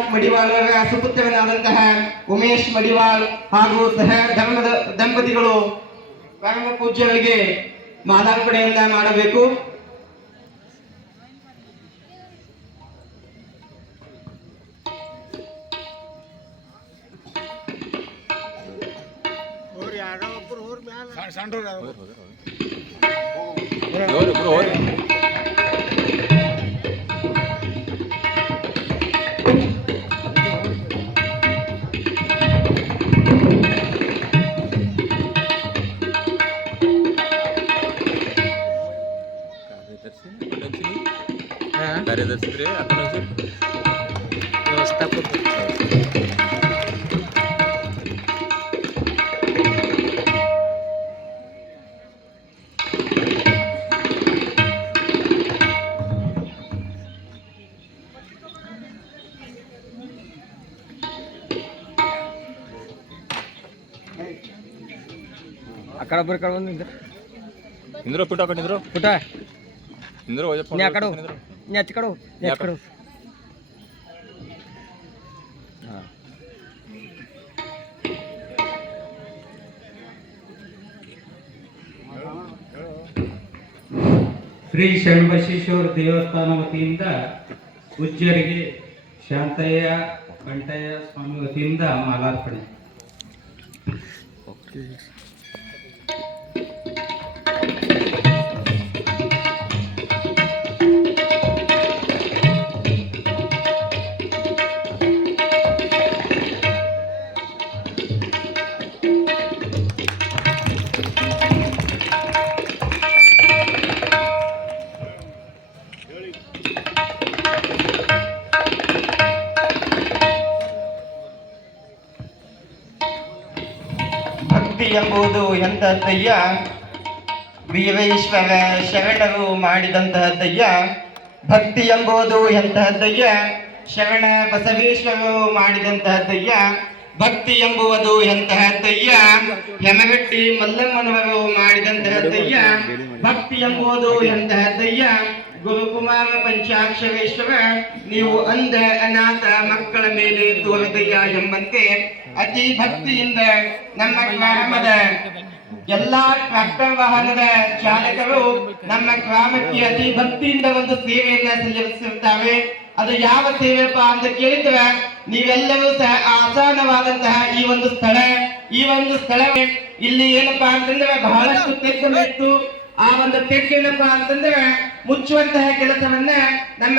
ಮಡಿವಾಳರ ಸುಪುತ್ರನಾದಂತಹ ಉಮೇಶ್ ಮಡಿವಾಳ್ ಹಾಗೂ ಸಹ ಧರ್ಮದ ದಂಪತಿಗಳು ಪರಮ ಪೂಜ್ಯರಿಗೆ ಮಾಲಾರ್ಪಣೆಯನ್ನ ಮಾಡಬೇಕು. ಕಾರ್ಯದರ್ಶಿ व्यवस्थापक అక్కడ బుర్ర ఉంది ఇందులో పుట్ట ఒకటి ఇందులో పుట్ట ఇందులో నీ అక్కడ నీ అచ్చకడు నీ అచ్చకడు ಶ್ರೀ ಶರಣಬಸವೇಶ್ವರ ದೇವಸ್ಥಾನ ವತಿಯಿಂದ ಪೂಜ್ಯರಿಗೆ ಶಾಂತಯ್ಯ ಕಂಠಯ್ಯ ಸ್ವಾಮಿ ವತಿಯಿಂದ ಮಾಲಾರ್ಪಣೆ. ಭಕ್ತಿ ಎಂಬುದು ಎಂತಹದ್ದಯ್ಯ, ವೀರೇಶ್ವರ ಶರಣರು ಮಾಡಿದಂತಹದ್ದಯ್ಯ. ಭಕ್ತಿ ಎಂಬುದು ಎಂತಹದ್ದಯ್ಯ, ಶರಣ ಬಸವೇಶ್ವರರು ಮಾಡಿದಂತಹದ್ದಯ್ಯ. ಭಕ್ತಿ ಎಂಬುವುದು ಎಂತಹದ್ದಯ್ಯ, ಹೆಮಗಟ್ಟಿ ಮಲ್ಲಮ್ಮನವರು ಮಾಡಿದಂತಹದ್ದಯ್ಯ. ಭಕ್ತಿ ಎಂಬುದು ಎಂತಹದ್ದಯ್ಯ, ಗುರುಕುಮಾರ ಪಂಚಾಕ್ಷರೇಶ್ವರ ನೀವು ಅಂಧ ಅನಾಥ ಮಕ್ಕಳ ಮೇಲೆ ತೋರದಯ್ಯ ಎಂಬಂತೆ ಅತಿ ಭಕ್ತಿಯಿಂದ ನಮ್ಮ ಗ್ರಾಮದ ಎಲ್ಲಾ ಟ್ರಾಕ್ಟರ್ ವಾಹನದ ಚಾಲಕರು ನಮ್ಮ ಗ್ರಾಮಕ್ಕೆ ಅತಿ ಭಕ್ತಿಯಿಂದ ಒಂದು ಸೇವೆಯನ್ನ ಸಲ್ಲಿಸುತ್ತಾರೆ. ಅದು ಯಾವ ಸೇವೆಪ್ಪ ಅಂತ ಕೇಳಿದ್ರೆ ನೀವೆಲ್ಲರೂ ಸಹ ಆಸಾನವಾದಂತಹ ಈ ಒಂದು ಸ್ಥಳ ಇಲ್ಲಿ ಏನಪ್ಪಾ ಅಂತಂದ್ರೆ ಬಹಳಷ್ಟು ತೆಗ್ಗು. ಆ ಒಂದು ತೆಗ್ಗೇನಪ್ಪಾ ಅಂತಂದ್ರೆ ಮುಚ್ಚುವಂತಹ ಕೆಲಸವನ್ನ ನಮ್ಮ